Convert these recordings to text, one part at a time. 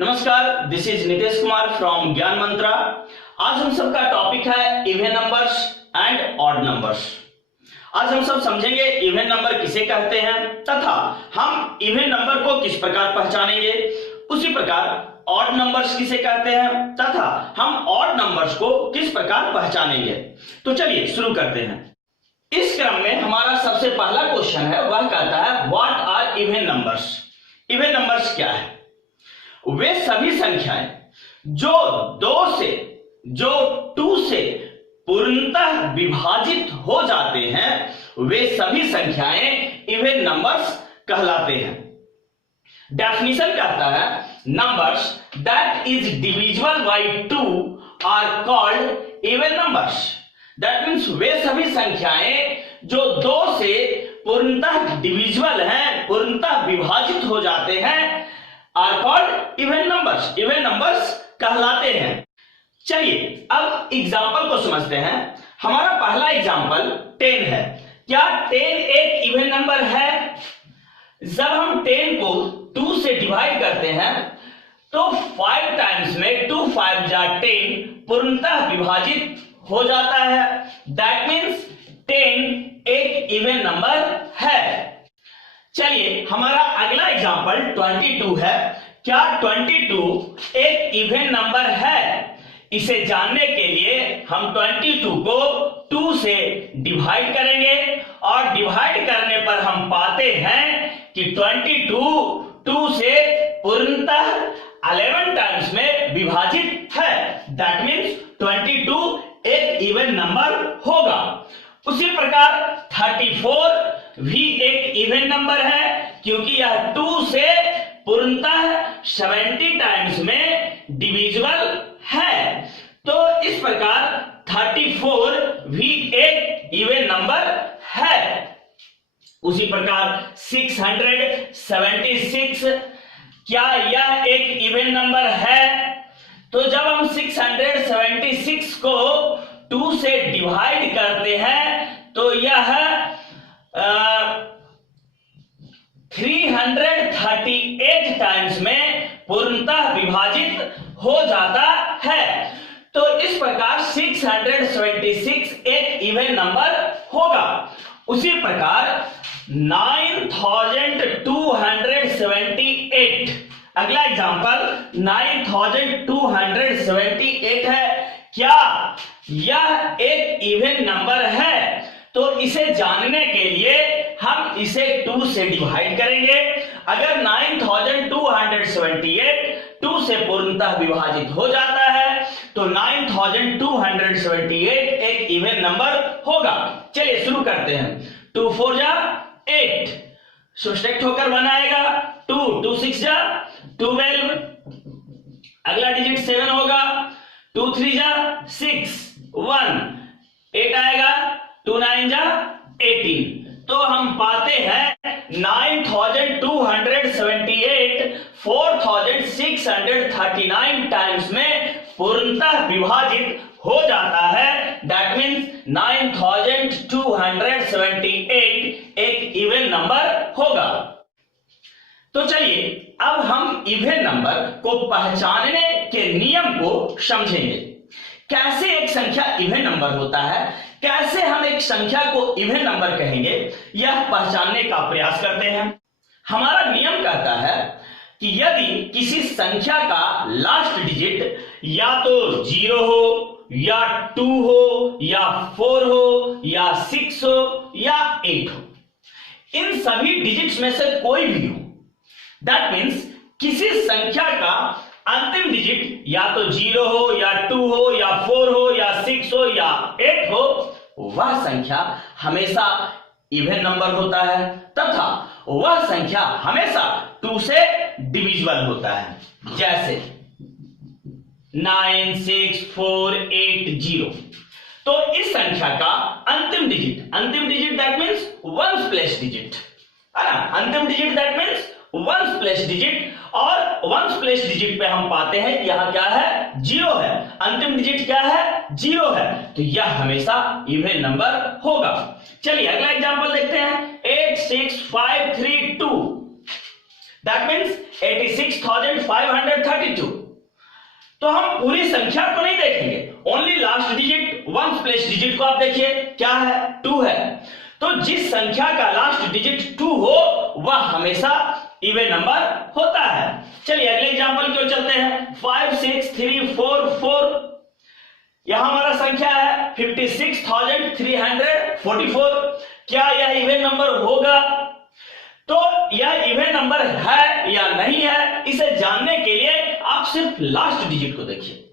नमस्कार, this is Nitesh Kumar from ज्ञान मंत्रा। आज हम सबका टॉपिक है even numbers and odd numbers. आज हम सब समझेंगे इवन नंबर किसे कहते हैं तथा हम इवन नंबर को किस प्रकार पहचानेंगे, उसी प्रकार ऑड नंबर्स किसे कहते हैं तथा हम ऑड नंबर्स को किस प्रकार पहचानेंगे। तो चलिए शुरू करते हैं। इस क्रम में हमारा सबसे पहला क्वेश्चन है, वह कहता है what are even numbers. Even numbers क्या है? वे सभी संख्याएं जो 2 से पूर्णतः विभाजित हो जाते हैं, वे सभी संख्याएं इवन नंबर्स कहलाते हैं। डेफिनेशन कहता है numbers that is divisible by 2 are called even numbers. That means वे सभी संख्याएं जो 2 से पूर्णतः डिविजिबल हैं, पूर्णतः विभाजित हो जाते हैं, are called even numbers, even numbers कहलाते हैं। चलिए अब एग्जाम्पल को समझते हैं। हमारा पहला एग्जाम्पल 10 है। क्या 10 एक इवन नंबर है? जब हम 10 को 2 से डिवाइड करते हैं तो 5 टाइम्स में 2 5 जा 10 पूर्णतः विभाजित हो जाता है। दैट मीन्स 10 एक इवन नंबर है। चलिए हमारा अगला एग्जांपल 22 है। क्या 22 एक इवन नंबर है? इसे जानने के लिए हम 22 को 2 से डिवाइड करेंगे और डिवाइड करने पर हम पाते हैं कि 22 2 से पूर्णतः 11 टाइम्स में विभाजित है। दैट मीन्स 22 एक इवन नंबर होगा। उसी प्रकार 34 भी एक इवन नंबर है, क्योंकि यह 2 से पूर्णतः 70 टाइम्स में डिविजिबल है। तो इस प्रकार 34 भी एक इवन नंबर है। उसी प्रकार 676, क्या यह एक इवन नंबर है? तो जब हम 676 को 2 से डिवाइड करते हैं तो यह 338 टाइम्स में पूर्णतः विभाजित हो जाता है। तो इस प्रकार 676 एक इवन नंबर होगा। उसी प्रकार 9278, अगला एग्जांपल 9278 है। क्या यह एक इवन नंबर है? तो इसे जानने के लिए हम इसे 2 से डिवाइड करेंगे। अगर 9278 2 से पूर्णतः विभाजित हो जाता है तो 9278 एक इवन नंबर होगा। चलिए शुरू करते हैं। 2 4 जा 8, सब्ट्रैक्ट होकर बनाएगा 2 2 6 जा 12, अगला डिजिट 7 होगा। 2 3 जा 6 1, 8 आएगा। 2 9 जा 18। तो हम पाते हैं 9278 4639 टाइम्स में पूर्णतः विभाजित हो जाता है। दैट मीन्स 9278 एक इवन नंबर होगा। तो चलिए अब हम इवन नंबर को पहचानने के नियम को समझेंगे। कैसे एक संख्या इवन नंबर होता है, कैसे हम एक संख्या को इवन नंबर कहेंगे, यह पहचानने का प्रयास करते हैं। हमारा नियम कहता है कि यदि किसी संख्या का लास्ट डिजिट या तो 0 हो या 2 हो या 4 हो या 6 हो या 8 हो, इन सभी डिजिट्स में से कोई भी हो, दैट मीन्स किसी संख्या का अंतिम डिजिट या तो 0 हो या 2 हो या 4 हो या 6 हो या 8 हो, वह संख्या हमेशा इवन नंबर होता है तथा वह संख्या हमेशा 2 से डिविजिबल होता है। जैसे 9 6 4 8 0। तो इस संख्या का अंतिम digit that means 1's place digit है ना। अंतिम digit that means 1's place digit, और 1's प्लेस डिजिट पे हम पाते हैं यहां क्या है? 0 है। अंतिम डिजिट क्या है? 0 है। तो यह हमेशा इवन नंबर होगा। चलिए अगला एग्जांपल देखते हैं। 8 6 5 3 2। That means 86,532। तो हम पूरी संख्या को नहीं देखेंगे, only last digit, ones place digit को आप देखिए, क्या है, 2 है। तो जिस संख्या का लास्ट डिजिट 2 हो वह हमेशा इवन नंबर होता है। चलिए अगले एग्जांपल की ओर चलते हैं। 56344, यहां हमारा संख्या है 56,344। क्या यह इवन नंबर होगा? तो यह इवन नंबर है या नहीं है, इसे जानने के लिए आप सिर्फ लास्ट डिजिट को देखिए।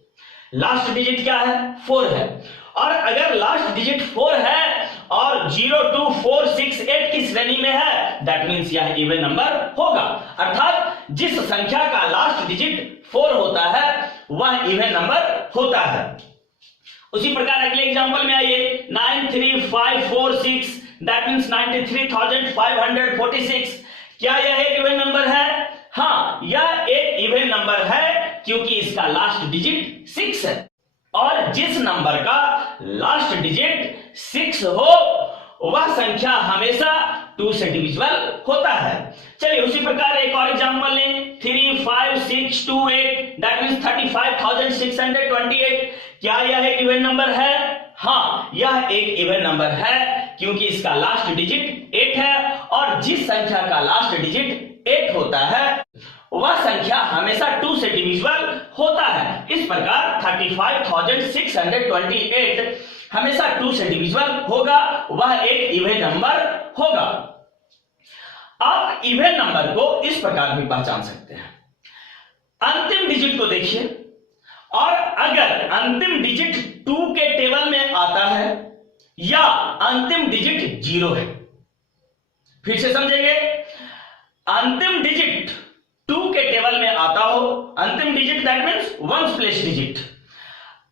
लास्ट डिजिट क्या है, 4 है, और अगर लास्ट डिजिट 4 है और 0 2 4 6 8 की श्रेणी में है, दैट मीन्स यह इवन नंबर होगा। अर्थात जिस संख्या का लास्ट डिजिट 4 होता है वह इवन नंबर होता है। उसी प्रकार अगले एग्जांपल में आइए, 93546, दैट मीन्स 93,546। क्या यह एक इवन नंबर है? हाँ, यह एक इवन नंबर है क्योंकि इसका लास्ट डिजिट 6 है, और जिस नंबर का लास्ट डिजिट 6 हो वह संख्या हमेशा 2 से डिविजिबल होता है। चलिए उसी प्रकार एक और एग्जांपल लें, 35628, दैट मीन्स 35,628। क्या यह एक इवन नंबर है? हाँ, यह एक इवन नंबर है क्योंकि इसका लास्ट डिजिट 8 है, और जिस संख्या का लास्ट डिजिट 8 होता है वह संख्या हमेशा 2 से डिविजिबल होता है। इस प्रकार 35,628 हमेशा 2 से डिविजिबल होगा, वह एक इवन नंबर होगा। आप इवन नंबर को इस प्रकार भी पहचान सकते हैं, अंतिम डिजिट को देखिए, और अगर अंतिम डिजिट 2 के टेबल में आता है या अंतिम डिजिट 0 है। फिर से समझेंगे, अंतिम डिजिट 2 के टेबल में आता हो, अंतिम digit that means ones place digit,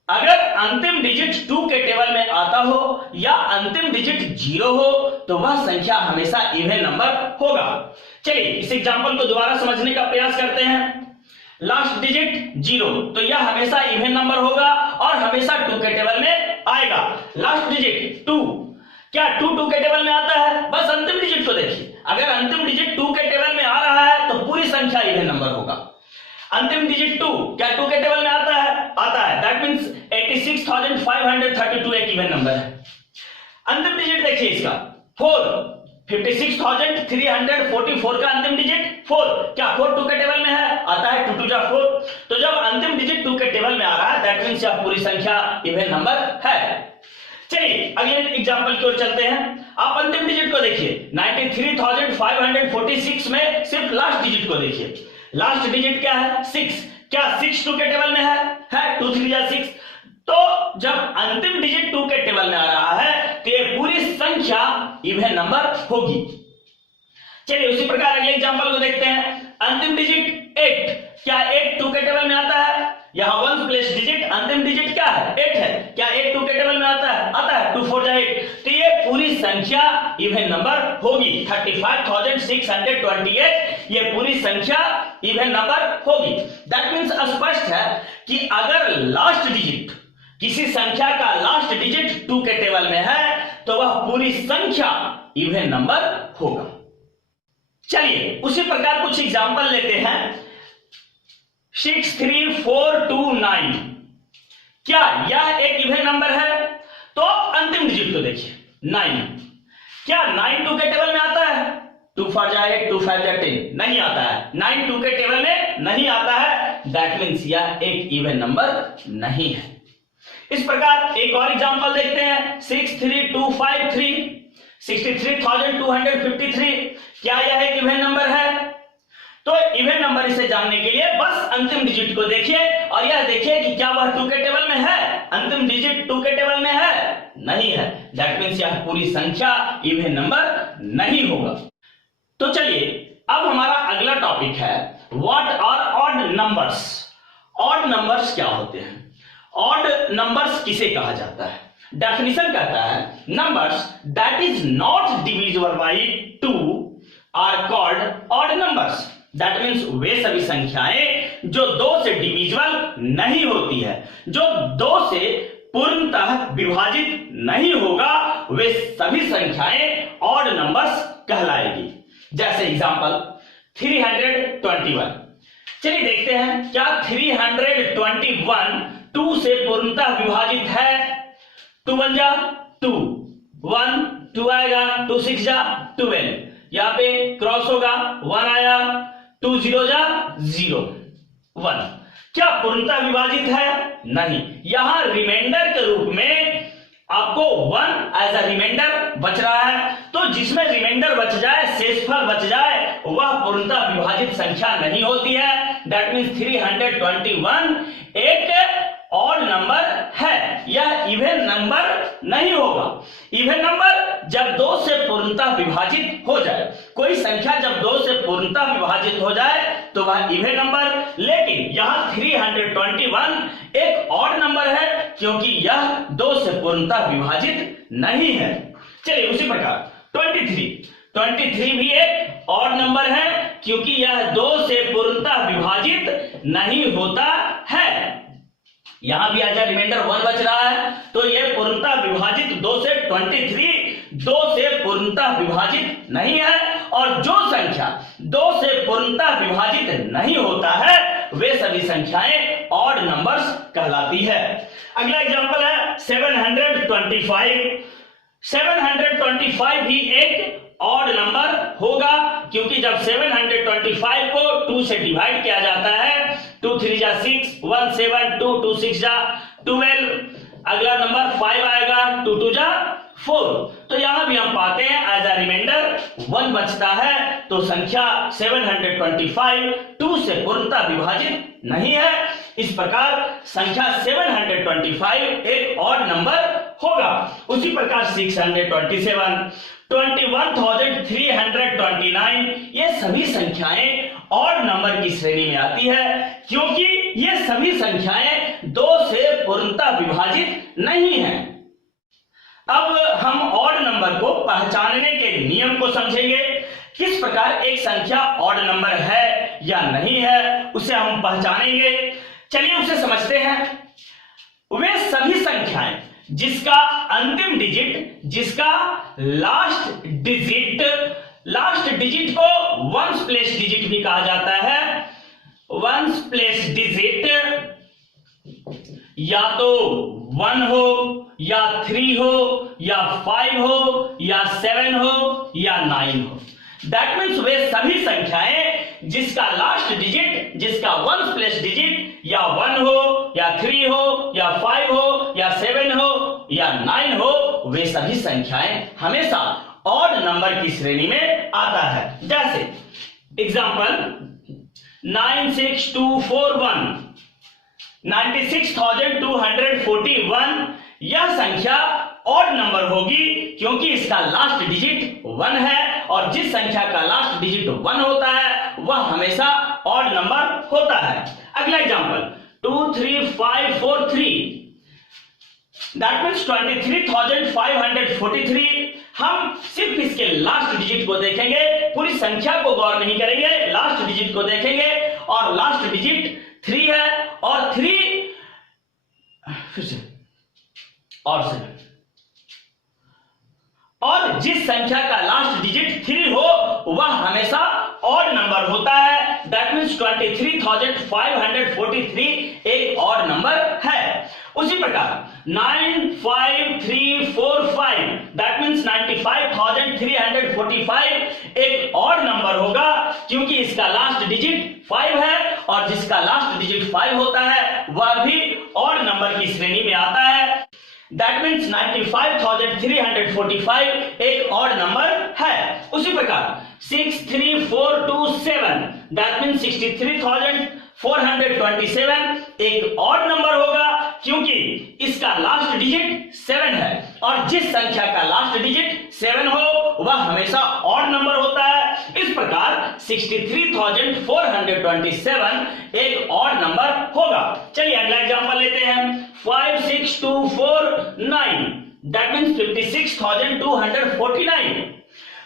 अगर अंतिम डिजिट 2 के टेबल में आता हो या अंतिम डिजिट 0 हो तो वह संख्या हमेशा इवन नंबर होगा। चलिए इस एग्जांपल को दोबारा समझने का प्रयास करते हैं। लास्ट डिजिट 0, तो यह हमेशा इवन नंबर होगा और हमेशा 2 के टेबल में आएगा। लास्ट डिजिट 2, क्या 2 के टेबल में आता है? बस अंतिम डिजिट को देखिए, अगर अंतिम डिजिट 2 के टेबल में आ रहा है तो पूरी संख्या इवन नंबर होगा। अंतिम डिजिट 2, क्या 2 के टेबल में आता है? आता है, दैट मींस 86,532 एक इवन नंबर है। अंतिम डिजिट देखिए इसका 4, 56,344 का अंतिम डिजिट 4, क्या 4 2 के टेबल में है? आता है, 2 2 जा 4। तो जब अंतिम डिजिट 2 के टेबल में आ रहा है दैट मींस यह पूरी संख्या इवन नंबर है। चलिए अगले एग्जांपल की ओर चलते हैं। आप अंतिम डिजिट को देखिए, 93,546 में सिर्फ लास्ट डिजिट को देखिए। लास्ट डिजिट क्या है? 6, क्या 6 2 के टेबल में है? 2 3 जा 6। तो जब अंतिम डिजिट 2 के टेबल में आ रहा है तो ये पूरी संख्या इवन नंबर होगी। चलिए उसी प्रकार अगले एग्जांपल को देखते हैं। अंतिम डिजिट 8, क्या 8 2 के टेबल में आता है? यहां वंस प्लेस डिजिट अंतिम डिजिट क्या है? 8 है, क्या 8 2 के टेबल में आता है? आता है, 2 4 जा 8। तो ये पूरी संख्या इवन नंबर होगी, 35,628 ये पूरी संख्या इवन नंबर होगी। दैट मींस स्पष्ट है कि अगर लास्ट डिजिट, किसी संख्या का लास्ट डिजिट 2 के टेबल में है तो वह पूरी संख्या इवन नंबर होगा। चलिए उसी प्रकार कुछ एग्जांपल लेते हैं। 63429, क्या यह एक इवन नंबर है? तो अंतिम डिजिट को देखिए 9, क्या 9 2 के टेबल में आता है? 2 4 जा 8, 2 5 जा 10, नहीं आता है। 9 2 के टेबल में नहीं आता है, दैट मींस यह एक इवन नंबर नहीं है। इस प्रकार एक और एग्जांपल देखते हैं। 63253, 63,253, क्या यह एक इवन नंबर है? तो इवन नंबर इसे जानने के लिए बस अंतिम डिजिट को देखिए और यह देखिए कि क्या वह 2 के टेबल में है? अंतिम डिजिट 2 के टेबल में है? नहीं है, दैट मींस यह पूरी संख्या इवन नंबर नहीं होगा। तो चलिए अब हमारा अगला टॉपिक है what are odd numbers. Odd numbers क्या होते हैं? ऑड नंबर्स किसे कहा जाता है? डेफिनेशन कहता है numbers that is not divisible by 2 are called odd numbers. That means वे सभी संख्याएं जो 2 से डिविजिबल नहीं होती है, जो 2 से पूर्णतः विभाजित नहीं होगा, वे सभी संख्याएं ऑड नंबर्स कहलाएगी। जैसे एग्जांपल 321। चलिए देखते हैं क्या 321 2 से पूर्णतः विभाजित है। 2 1 जा 2, 1 2 आएगा, 2 6 जा 12, यहाँ पे क्रॉस होगा, 1 आया, 2 0 जा 0 1। क्या पूर्णतः विभाजित है? नहीं। यहां रिमाइंडर के रूप में आपको 1 एज अ रिमाइंडर बच रहा है, तो जिसमें रिमाइंडर बच जाए, शेषफल बच जाए, वह पूर्णतः विभाजित संख्या नहीं होती है। दैट मीन्स 321 एक ऑड नंबर है, यह इवन नंबर नहीं होगा। इवन नंबर जब 2 से पूर्णतः विभाजित हो जाए, कोई संख्या जब 2 से पूर्णतः विभाजित हो जाए तो वह इवन नंबर, लेकिन यहां 321 एक ऑड नंबर है क्योंकि यह 2 से पूर्णतः विभाजित नहीं है। चलिए उसी प्रकार 23 भी एक ऑड नंबर है क्योंकि यह 2 से पूर्णतः विभाजित नहीं होता है। यहां भी आज रिमाइंडर 1 बच रहा है, तो यह पूर्णतः विभाजित 2 से 23 2 से पूर्णतः विभाजित नहीं है, और जो संख्या 2 से पूर्णतः विभाजित नहीं होता है वे सभी संख्याएं ऑड नंबर्स कहलाती है। अगला एग्जांपल है 725। 725 भी एक ऑड नंबर होगा क्योंकि जब 725 को 2 से डिवाइड किया जाता है, 2 3 जा 6, 1 7, 2 2 6 जा 12, अगला नंबर 5 आएगा, 2 2 जा 4। तो यहां भी हम पाते हैं एज अ रिमाइंडर 1 बचता है, तो संख्या 725 2 से पूर्णतः विभाजित नहीं है। इस प्रकार संख्या 725 एक ऑड नंबर होगा। उसी प्रकार 627, 21,329 ये सभी संख्याएं ऑड नंबर की श्रेणी में आती है क्योंकि ये सभी संख्याएं 2 से पूर्णतः विभाजित नहीं हैं। अब हम ऑड नंबर को पहचानने के नियम को समझेंगे। किस प्रकार एक संख्या ऑड नंबर है या नहीं है उसे हम पहचानेंगे। चलिए उसे समझते हैं। वे सभी संख्याएं जिसका अंतिम डिजिट, जिसका लास्ट डिजिट को वंस प्लेस डिजिट भी कहा जाता है। वंस प्लेस डिजिट या तो 1 हो या 3 हो या 5 हो या 7 हो या 9 हो। दैट मीन्स वे सभी संख्याएं जिसका लास्ट डिजिट, जिसका वंस प्लेस डिजिट या 1 हो या 3 हो या 5 हो या 7 हो या 9 हो, वे सभी संख्याएं हमेशा ऑड नंबर की श्रेणी में आता है। जैसे एग्जांपल 96241, 96,241 यह संख्या ऑड नंबर होगी क्योंकि इसका लास्ट डिजिट 1 है, और जिस संख्या का लास्ट डिजिट 1 होता है वह हमेशा ऑड नंबर होता है। अगला एग्जांपल 23543, दैट मीन्स 23,543। हम सिर्फ इसके लास्ट डिजिट को देखेंगे, पूरी संख्या को गौर नहीं करेंगे, लास्ट डिजिट को देखेंगे, और लास्ट डिजिट 3 है, और 3 फिर से और 7, और जिस संख्या का लास्ट डिजिट 3 हो वह हमेशा ऑड नंबर होता है। दैट मीन्स 23,543 एक ऑड नंबर है। उसी प्रकार 95345, दैट मीन्स 95,345 एक ऑड नंबर होगा क्योंकि इसका लास्ट डिजिट 5 है, और जिसका लास्ट डिजिट 5 होता है वह भी ऑड नंबर की श्रेणी में आता है। दैट मीन्स 95,345 एक ऑड नंबर है। उसी प्रकार 63427, दैट मीन्स 63,427 एक ऑड नंबर होगा क्योंकि इसका लास्ट डिजिट 7 है, और जिस संख्या का लास्ट डिजिट 7 हो वह हमेशा ऑड नंबर होता है। इस प्रकार 63,427 एक ऑड नंबर होगा। चलिए अगला एग्जांपल लेते हैं 56249, दैट मीन्स 56,249।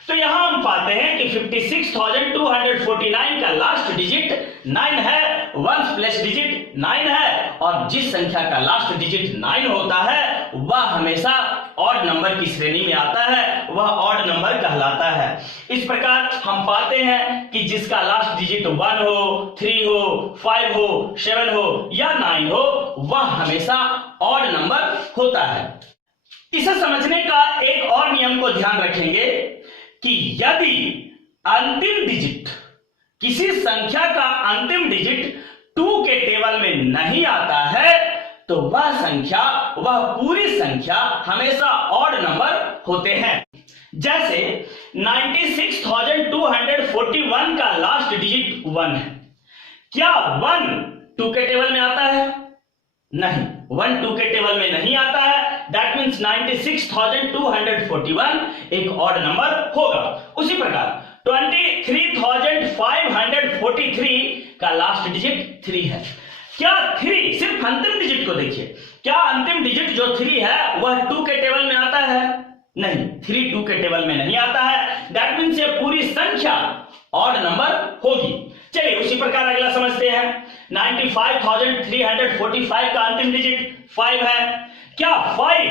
तो यहां हम पाते हैं कि 56,249 का लास्ट डिजिट 9 है, वंस प्लेस डिजिट 9 है, और जिस संख्या का लास्ट डिजिट 9 होता है वह हमेशा ऑड नंबर की श्रेणी में आता है, वह ऑड नंबर कहलाता है। इस प्रकार हम पाते हैं कि जिसका लास्ट डिजिट 1 हो, 3 हो, 5 हो, 7 हो या 9 हो, वह हमेशा ऑड नंबर होता है। इसे समझने का एक और नियम को ध्यान रखेंगे कि यदि अंतिम डिजिट, किसी संख्या का अंतिम डिजिट 2 के टेबल में नहीं आता है तो वह संख्या, वह पूरी संख्या हमेशा ऑड नंबर होते हैं। जैसे 96,241 का लास्ट डिजिट 1 है। क्या 1 2 के टेबल में आता है? नहीं, 1 2 के टेबल में नहीं आता है। दैट मीन्स 96,241 एक ऑड नंबर होगा। उसी प्रकार 23,543 का लास्ट डिजिट 3 है। क्या 3, सिर्फ अंतिम डिजिट को देखिए, क्या अंतिम डिजिट जो 3 है वह 2 के टेबल में आता है? नहीं, 3 2 के टेबल में नहीं आता है। दैट मीन्स ये पूरी संख्या ऑड नंबर होगी। चलिए उसी प्रकार अगला समझते हैं। 95,345 का अंतिम डिजिट 5 है। क्या 5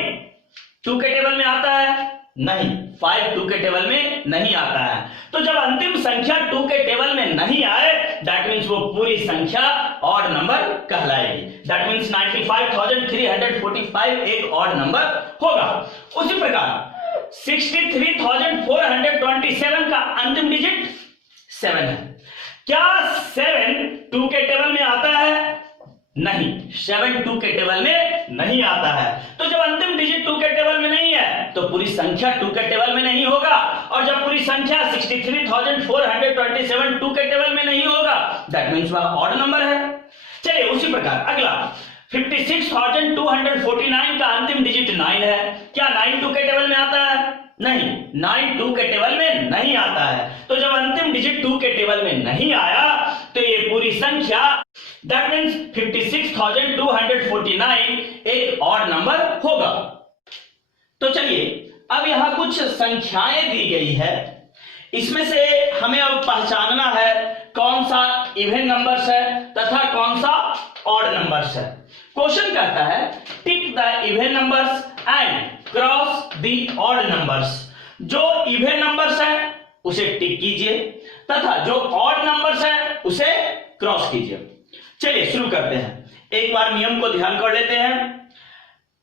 2 के टेबल में आता है? नहीं, 5 2 के टेबल में नहीं आता है। तो जब अंतिम संख्या 2 के टेबल में नहीं आए, दैट मीन्स वो पूरी संख्या ऑड नंबर कहलाएगी। दैट मीन्स 95,345 एक ऑड नंबर होगा। उसी प्रकार 63,427 का अंतिम डिजिट 7 है। क्या 7 2 के टेबल में आता है? नहीं, 7 2 के टेबल में नहीं आता है। तो जब अंतिम डिजिट 2 के टेबल में नहीं है तो पूरी संख्या 2 के टेबल में नहीं होगा, और जब पूरी संख्या 63,427 2 के टेबल में नहीं होगा, दैट मीन्स वह ऑड नंबर है। चलिए उसी प्रकार अगला 56,249 का अंतिम डिजिट 9 है। क्या 9 2 के टेबल में आता है? नहीं, 9 2 के टेबल में नहीं आता है। तो जब अंतिम डिजिट 2 के टेबल में नहीं आया तो ये पूरी संख्या, दैट मीन्स 56,249 एक ऑड नंबर होगा। तो चलिए अब यहां कुछ संख्याएं दी गई है, इसमें से हमें अब पहचानना है कौन सा इवन नंबर्स है तथा कौन सा ऑड नंबर्स है। क्वेश्चन कहता है tick the even numbers and cross the odd numbers. जो इवन नंबर्स है उसे टिक कीजिए तथा जो ऑड नंबर्स है उसे क्रॉस कीजिए। चलिए शुरू करते हैं। एक बार नियम को ध्यान कर लेते हैं।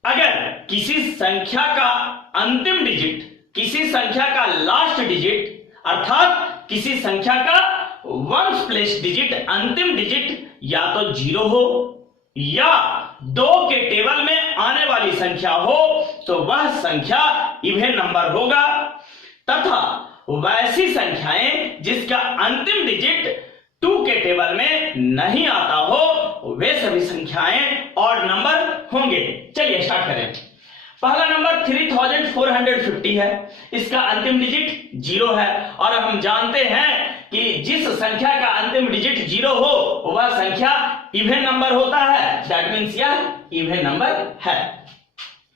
अगर किसी संख्या का अंतिम डिजिट, किसी संख्या का लास्ट डिजिट, अर्थात किसी संख्या का वंस प्लेस डिजिट, अंतिम डिजिट या तो 0 हो या 2 के टेबल में आने वाली संख्या हो तो वह संख्या इवन नंबर होगा, तथा वैसी संख्याएं जिसका अंतिम डिजिट 2 के टेबल में नहीं आता हो वे सभी संख्याएं ऑड नंबर होंगे। चलिए स्टार्ट करें। पहला नंबर 3450 है, इसका अंतिम डिजिट 0 है, और हम जानते हैं कि जिस संख्या का अंतिम डिजिट 0 हो वह संख्या इवन नंबर होता है। दैट मीन्स यह इवन नंबर है,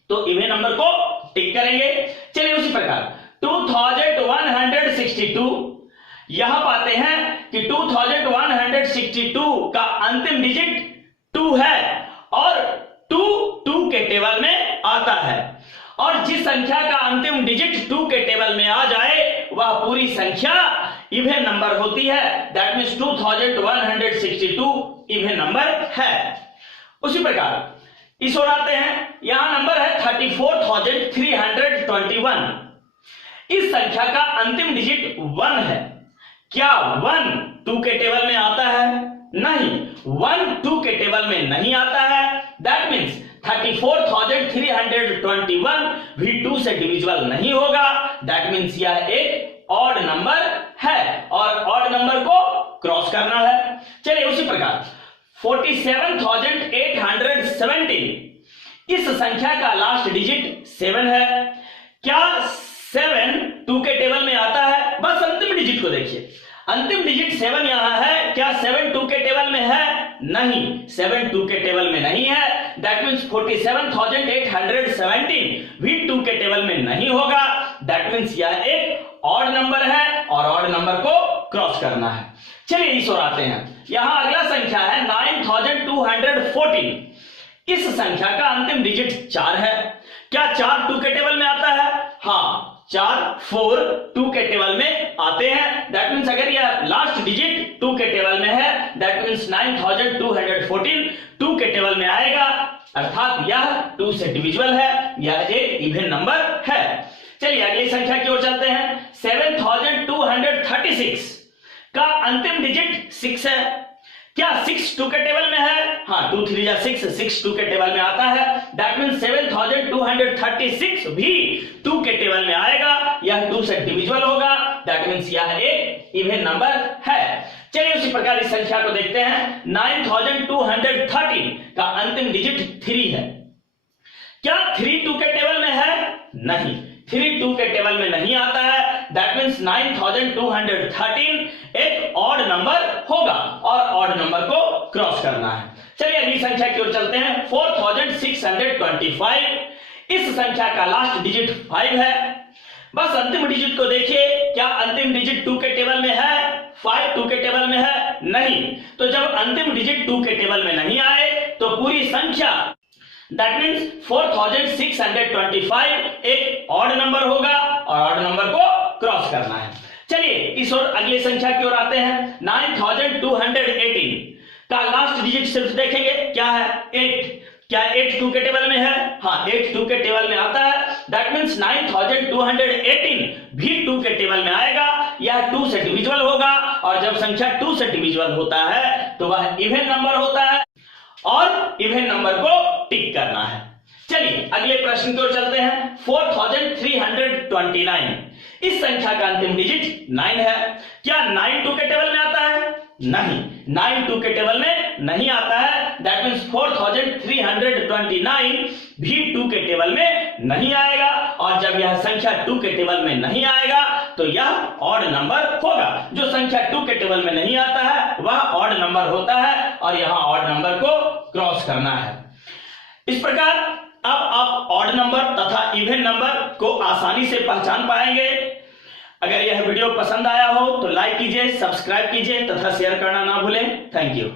तो इवन नंबर को टिक करेंगे। चलिए उसी प्रकार 2162 यहां पाते हैं कि 2162 का अंतिम डिजिट 2 है और 2 के टेबल में आता है, और जिस संख्या का अंतिम डिजिट 2 के टेबल में आ जाए वह पूरी संख्या इवन नंबर होती है। दैट मीन्स 2162 इवन नंबर है। उसी प्रकार इस ओर आते हैं। यहां नंबर है 34,321। इस संख्या का अंतिम डिजिट 1 है। क्या 1 2 के टेबल में आता है? नहीं, 1 2 के टेबल में नहीं आता है। दैट मीन्स 34,321 भी 2 से डिविजिबल नहीं होगा। दैट मीन्स यह एक ऑड नंबर है और ऑड नंबर को क्रॉस करना है। चलिए उसी प्रकार 47,817 इस संख्या का लास्ट डिजिट 7 है। क्या 7 2 के टेबल में आता है? बस अंतिम डिजिट को देखिए, अंतिम डिजिट 7 यहां है। क्या 7 2 के टेबल में है? नहीं, 7 2 के टेबल में नहीं है। दैट मीन्स 47,817 भी 2 के टेबल में नहीं होगा। दैट मीन्स यह एक ऑड नंबर है और ऑड नंबर को क्रॉस करना है। चलिए इस ओर आते हैं। यहां अगला संख्या है 9214। इस संख्या का अंतिम डिजिट 4 है। क्या 4 2 के टेबल में आता है? हाँ, 4 4 2 के टेबल में आते हैं। दैट मीन्स अगर यह लास्ट डिजिट 2 के टेबल में है, दैट मीन्स 9214 2 के टेबल में आएगा, अर्थात यह 2 से डिविजिबल है, यह एक इवन नंबर है। चलिए अगली संख्या की ओर चलते हैं। 7236 का अंतिम डिजिट 6 है। क्या 6 2 के टेबल में है? हाँ, 2 3 जा 6, 6 2 के टेबल में आता है। दैट मीन्स 7236 भी 2 के टेबल में आएगा, यह 2 से डिविजिबल होगा, दैट मीन्स यह एक इवन नंबर है। चलिए उसी प्रकार इस संख्या को देखते हैं। 9213 का अंतिम डिजिट 3 है। क्या 3 2 के टेबल में है? नहीं, 3 2 के टेबल में नहीं आता है। दैट मीन्स 9213 एक ऑड नंबर होगा और ऑड नंबर को क्रॉस करना है। चलिए अगली संख्या की ओर चलते हैं। 4625, इस संख्या का लास्ट डिजिट 5 है। बस अंतिम डिजिट को देखिए, क्या अंतिम डिजिट 2 के टेबल में है? 5 2 के टेबल में है? नहीं। तो जब अंतिम डिजिट 2 के टेबल में नहीं आए तो पूरी संख्या दैट मीन्स 4625 एक ऑड नंबर होगा और ऑड नंबर को क्रॉस करना है। चलिए इस और अगली संख्या की ओर आते हैं। 9218 का लास्ट डिजिट सिर्फ देखेंगे, क्या है? 8। क्या 8 2 के टेबल में है? हाँ, 8 2 के टेबल में आता है। दैट मीन्स 9218 भी 2 के टेबल में आएगा, यह 2 से डिविजिबल होगा और जब संख्या 2 से डिविजिबल होता है तो वह इवन नंबर होता है और इवन नंबर को टिक करना है। चलिए अगले प्रश्न की ओर चलते हैं। 4329, इस संख्या का अंतिम डिजिट 9 है। क्या 9 2 के टेबल में आता है? नहीं, 9 2 के टेबल में नहीं आता है। दैट मीन्स 4329 भी 2 के टेबल में नहीं आएगा और जब यह संख्या 2 के टेबल में नहीं आएगा तो यह ऑड नंबर होगा। जो संख्या 2 के टेबल में नहीं आता है वह ऑड नंबर होता है और यहां ऑड नंबर को क्रॉस करना है। इस प्रकार अब आप ऑड नंबर तथा इवन नंबर को आसानी से पहचान पाएंगे। अगर यह वीडियो पसंद आया हो तो लाइक कीजिए, सब्सक्राइब कीजिए तथा शेयर करना ना भूलें। Thank you.